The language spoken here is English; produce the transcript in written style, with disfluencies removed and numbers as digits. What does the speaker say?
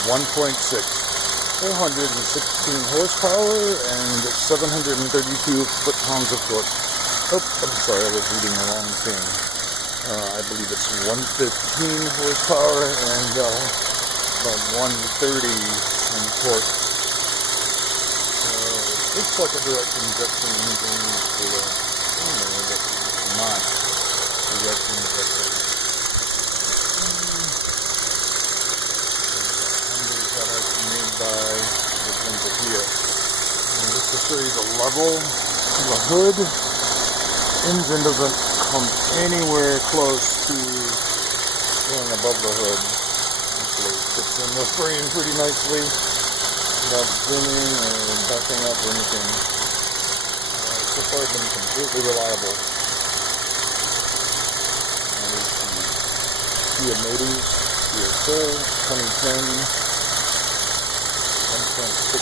416 horsepower and 732 foot-pounds of torque. Oh, I'm sorry, I was reading the wrong thing. I believe it's 115 horsepower and about 130 in torque. Looks like a direct injection engine for the but it's not direct injection. Numbers that are made by the ones up here. And just to show you the level of the hood, engine doesn't come anywhere close to going above the hood. Actually, it fits in the frame pretty nicely without zooming or backing up or anything. So far it's been completely reliable. And it's the Kia Motive, Kia Soul 2010 1.6